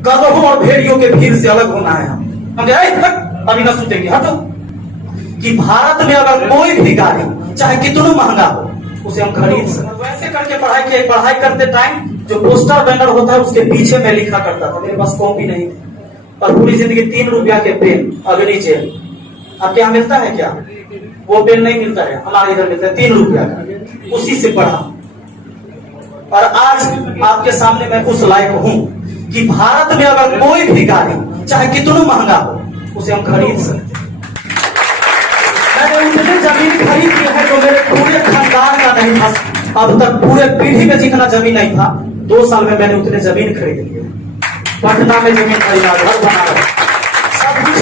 गधों और भेड़ियों के भीड़ से अलग होना है। हम अभी ना सोचेंगे हटो कि भारत में अगर कोई भी गाड़ी चाहे कितना महंगा हो उसे हम खरीद सकते। वैसे करके पढ़ाई करते टाइम जो पोस्टर बैनर होता है उसके पीछे मैं लिखा करता था। मेरे पास कॉपी नहीं थी और पूरी जिंदगी 3 रुपया के पेन अग्नि जेल। आपके यहाँ मिलता है क्या? वो पेन नहीं मिलता है, हमारे इधर मिलता है 3 रुपया का, उसी से पढ़ा। और आज आपके सामने मैं उस लायक हूं कि भारत में अगर कोई भी गाड़ी चाहे कितना महंगा हो उसे हम खरीद सकते। मैंने उतनी जमीन खरीद की है जो मेरे पूरे खानदान का नहीं था। अब तक पूरे पीढ़ी में जितना जमीन नहीं था 2 साल में मैंने उतने जमीन खरीद ली। पटना में जमीन खरीदा, घर बना, सब कुछ।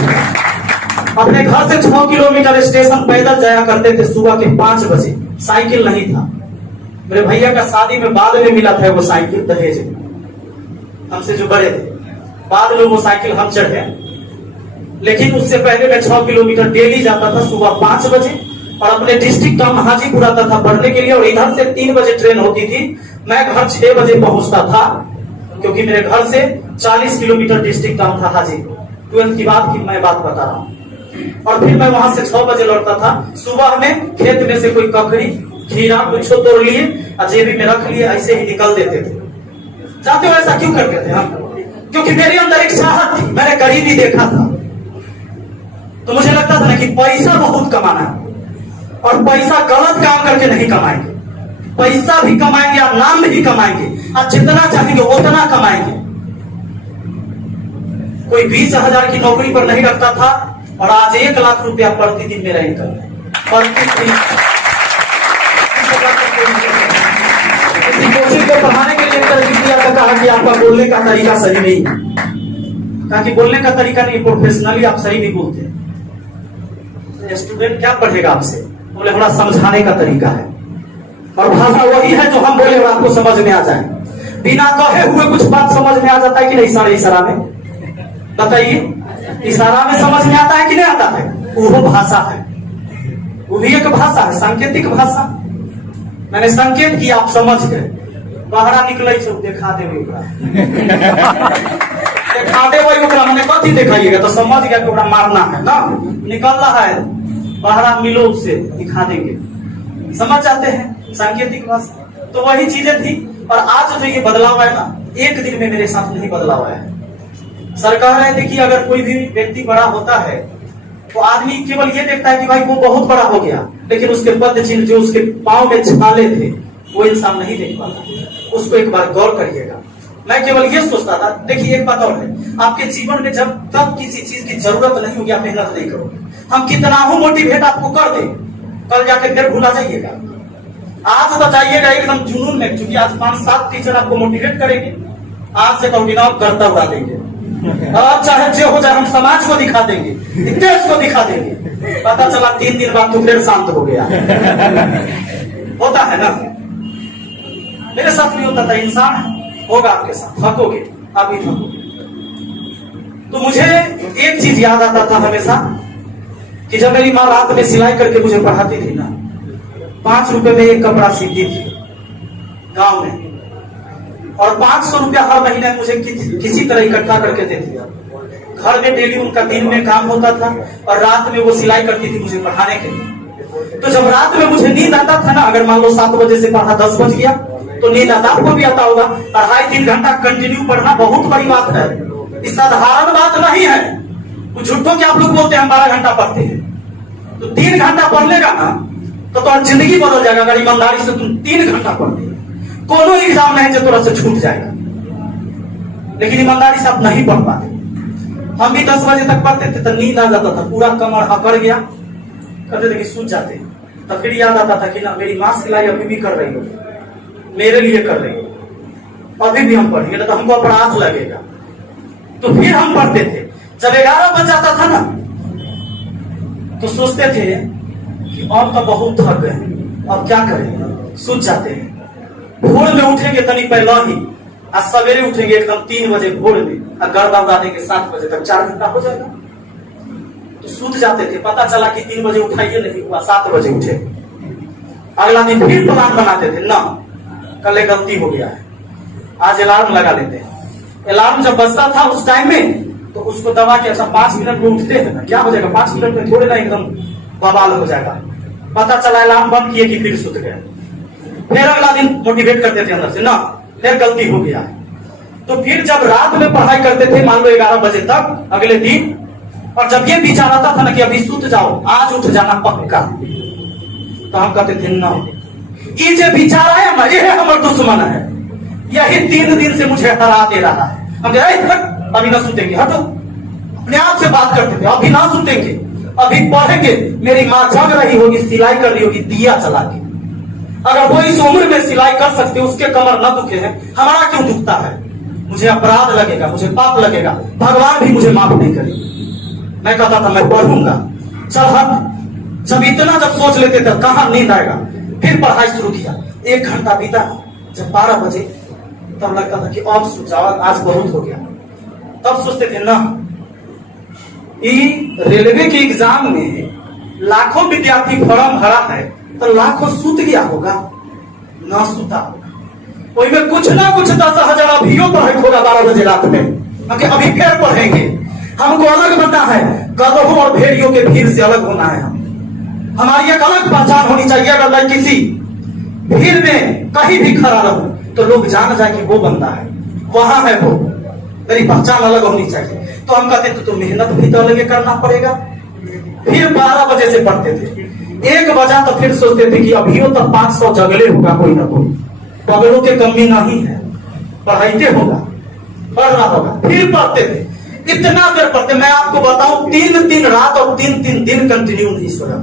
अपने घर से 6 किलोमीटर स्टेशन पैदल जाया करते थे सुबह के 5 बजे। साइकिल नहीं था। मेरे भैया का शादी में बाद में मिला था वो साइकिल दहेज में, हमसे जो बड़े थे। बाद में वो साइकिल हम चढ़े, लेकिन उससे पहले मैं 6 किलोमीटर डेली जाता था सुबह 5 बजे और अपने डिस्ट्रिक्ट टाउन हाजीपुर आता था पढ़ने के लिए। और इधर से 3 बजे ट्रेन होती थी, मैं घर 6 बजे पहुंचता था क्योंकि मेरे घर से 40 किलोमीटर डिस्ट्रिक्ट टाउन था हाजीपुर। 12th की बात की मैं बात बता रहा हूँ। और फिर मैं वहां से 6 बजे लौटता था। सुबह में खेत में से कोई ककड़ी खीरा कुछ तोड़ लिए और जेबी में रख लिए, ऐसे ही निकल देते थे। जाते हो ऐसा क्यों करते थे हम? क्योंकि मेरे अंदर एक चाहत थी, मैंने गरीबी देखा था। तो मुझे लगता था ना कि पैसा बहुत कमाना है और पैसा गलत काम करके नहीं कमाएंगे। पैसा भी कमाएंगे और नाम भी कमाएंगे और जितना चाहेंगे उतना कमाएंगे। कोई 20,000 की नौकरी पर नहीं रखता था और आज 1 लाख रुपया प्रतिदिन मेरा इनकम है। प्रतिदिन किसी कोचिंग को पढ़ाने के लिए इंटरव्यू किया था, कहा कि आपका बोलने का तरीका सही नहीं। कहा कि बोलने का तरीका नहीं, प्रोफेशनली आप सही नहीं बोलते। स्टूडेंट क्या पढ़ेगा आपसे? बोले हमारा समझाने का तरीका है और भाषा वही है जो हम बोले और आपको समझ में आ जाए। बिना कहे हुए कुछ बात समझ में आ जाता है कि नहीं? सारे इशारा में बताइए, इशारा में समझ में आता है कि नहीं आता है? वो भाषा है, वो भी एक भाषा है, सांकेतिक भाषा। मैंने संकेत किया, आप समझ गए। बाहरा निकले देखा देवे देखा दे वही ओकरा मैंने कथी दिखाइएगा तो समझ गया कि ओकरा मारना है ना। निकल रहा है बाहरा, मिलो उससे दिखा देंगे। समझ जाते हैं सांकेतिक भाषा। तो वही चीजें थी। और आज जो ये बदलाव है ना, एक दिन में मेरे साथ नहीं बदलाव आया है। सरकार है, देखिए अगर कोई भी व्यक्ति बड़ा होता है तो आदमी केवल ये देखता है कि भाई वो बहुत बड़ा हो गया, लेकिन उसके पद चिन्ह जो उसके पांव में छाले थे वो इंसान नहीं देख पाता। उसको एक बार गौर करिएगा। मैं केवल ये सोचता था, देखिए एक बात और है, आपके जीवन में जब तक किसी चीज की जरूरत नहीं होगी आप मेहनत नहीं करोगे। हम कितना हो मोटिवेट आपको कर दे, कल जाके फिर भूला जाइएगा। आज बताइएगा एकदम जुनून में, क्योंकि आज 5-7 टीचर आपको मोटिवेट करेंगे। आज से कभी ना करता उड़ा देंगे और चाहे जो हो जाए हम समाज को दिखा देंगे, देश को दिखा देंगे। पता चला 3 दिन बाद तो फिर शांत हो गया। होता है ना, मेरे साथ भी होता था। इंसान होगा आपके साथ, थकोगे, आप भी थकोगे। तो मुझे एक चीज याद आता था हमेशा कि जब मेरी माँ रात में सिलाई करके मुझे पढ़ाती थी ना, 5 रुपए में एक कपड़ा सीती थी गांव में, और 500 रुपया हर महीने मुझे किसी तरह इकट्ठा करके दे दिया। घर में डेली उनका दिन में काम होता था और रात में वो सिलाई करती थी मुझे पढ़ाने के लिए। तो जब रात में मुझे नींद आता था ना, अगर मान लो 7 बजे से पढ़ा 10 बज गया तो नींद आता, आपको भी आता होगा। 2.5-3 घंटा कंटिन्यू पढ़ना बहुत बड़ी बात है, इस साधारण बात नहीं है। कुछ झूठों के आप लोग बोलते हैं हम 12 घंटा पढ़ते हैं, तो 3 घंटा पढ़ लेगा ना तो तुम्हारी जिंदगी बदल जाएगा। अगर ईमानदारी से तुम 3 घंटा पढ़ते, कोनो एग्जाम नहीं जो तुरंत से छूट जाएगा। लेकिन ईमानदारी से आप नहीं पढ़ पाते। हम भी 10 बजे तक पढ़ते थे तो नींद आ जाता था, पूरा कमर अकड़ गया, कहते थे कि सूझ जाते। तो फिर याद आता था कि ना मेरी माँ सिलाई अभी भी कर रही हो, मेरे लिए कर रही हो, अभी भी हम पढ़ेंगे, तो हमको अपराध लगेगा। तो फिर हम पढ़ते थे। जब 11 बज जाता था ना तो सोचते थे कि और तो बहुत थक गए, अब क्या करें, सूझ जाते हैं। भोर में उठेंगे तनी पहला ही, आज सवेरे उठेंगे एकदम 3 बजे भोर में और गड़बड़ उड़ा देंगे 7 बजे तक, 4 घंटा हो जाएगा। तो सूझ जाते थे। पता चला कि 3 बजे उठाइए नहीं हुआ, 7 बजे उठे। अगला दिन फिर प्लान बनाते थे, ना कल गलती हो गया है, आज अलार्म लगा लेते हैं। अलार्म जब बजता था उस टाइम में तो उसको दबा के ऐसा 5 मिनट में उठते थे ना, क्या हो जाएगा 5 मिनट में थोड़े ना एकदम बवाल हो जाएगा। पता चला अलार्म बंद किए कि फिर सुत गए, फिर अगला दिन मोटिवेट करते थे अंदर से ना, फिर गलती हो गया। तो फिर जब रात में पढ़ाई करते थे मान लो 11 बजे तक अगले दिन, और जब ये विचार आता था ना कि अभी सुत जाओ, आज उठ जाना पक्का, तो हम कहते थे ना, ये जो विचार है ना ये हमारे दुश्मन है, यही 3 दिन से मुझे हरा दे रहा है। हम अभी ना सुतेंगे, हटो, अपने आप से बात करते थे, अभी ना सुतेंगे, अभी पढ़ेंगे। मेरी माँ जग रही होगी, सिलाई कर रही होगी दिया चला के, अगर वो इस उम्र में सिलाई कर सकते, उसके कमर न दुखे हैं, हमारा क्यों दुखता है? मुझे अपराध लगेगा, मुझे पाप लगेगा, भगवान भी मुझे माफ नहीं करेगा। मैं कहता था मैं पढ़ूंगा, चल हट। जब इतना जब सोच लेते थे कहां नींद आएगा, फिर पढ़ाई शुरू किया। 1 घंटा बीता, जब 12 बजे तब लगता था कि अब सो जाओ, आज बहुत हो गया। तब सोचते थे ना, रेलवे के एग्जाम में लाखों विद्यार्थी फॉर्म भरा है तो लाखों सूत गया होगा, ना सूता कोई में कुछ ना कुछ 10,000 अभियो पढ़े होगा 12 बजे रात में, अभी फिर पढ़ेंगे। हमको अलग बनना है, गधों और भेड़ियों के भीड़ से अलग होना है। हमारी एक अलग पहचान होनी चाहिए। अगर मैं किसी भीड़ में कहीं भी खड़ा रहूं तो लोग जान जाए कि वो बंदा है, वहां है वो, मेरी पहचान अलग होनी चाहिए। तो हम कहते थे तो मेहनत भी तो अलग करना पड़ेगा। फिर 12 बजे से पढ़ते थे, 1 बजा तो फिर सोचते थे कि अभियो तो 500 जगले होगा, कोई ना कोई पगड़ों के कमी नहीं है, पढ़ाईते होगा, पढ़ना होगा। फिर पढ़ते थे, इतना देर पढ़ते, मैं आपको बताऊं 3 रात और 3 दिन कंटिन्यू नहीं सोया,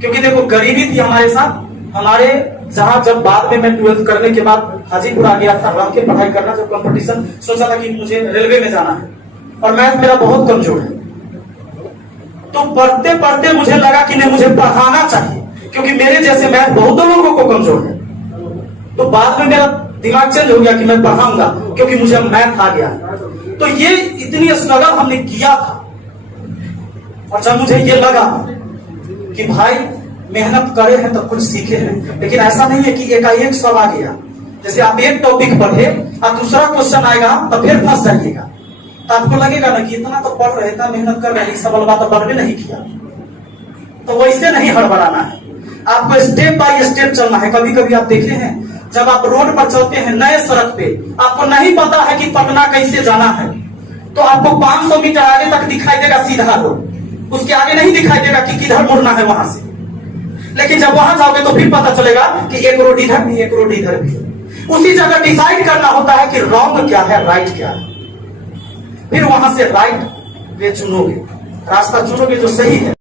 क्योंकि देखो गरीबी थी हमारे साथ। हमारे जहां जब बाद में मैं 12th करने के बाद हाजीपुर आ गया था, रह के पढ़ाई करना, जब कंपटीशन सोचा था कि मुझे रेलवे में जाना है और मैथ मेरा बहुत कमजोर है, तो पढ़ते पढ़ते मुझे लगा कि नहीं मुझे पढ़ाना चाहिए, क्योंकि मेरे जैसे मैथ बहुत लोगों को कमजोर है। तो बाद में मेरा दिमाग चेंज हो गया कि मैं पढ़ाऊंगा, क्योंकि मुझे मैथ आ गया। तो ये इतनी स्ट्रगल हमने किया था, और जब मुझे ये लगा कि भाई मेहनत करे हैं तो कुछ सीखे हैं, लेकिन ऐसा नहीं है कि एकाएक सब आ गया। जैसे आप एक टॉपिक पढ़े और दूसरा क्वेश्चन आएगा तो फिर फंस जाइएगा, तो आपको लगेगा ना कि इतना तो पढ़ रहे था, मेहनत कर रहे, सब बात तो पढ़ने नहीं किया। तो वैसे नहीं हड़बड़ाना है, आपको स्टेप बाय स्टेप चलना है। कभी कभी आप देखे हैं जब आप रोड पर चलते हैं नए सड़क पे, आपको नहीं पता है कि पटना कैसे जाना है, तो आपको 500 मीटर आगे तक दिखाई देगा सीधा रोड, उसके आगे नहीं दिखाई देगा कि किधर मुड़ना है वहां से। लेकिन जब वहां जाओगे तो फिर पता चलेगा कि एक रोड इधर भी, एक रोड इधर भी। उसी जगह डिसाइड करना होता है कि रॉन्ग क्या है, राइट क्या है, फिर वहां से राइट वे चुनोगे, रास्ता चुनोगे जो सही है।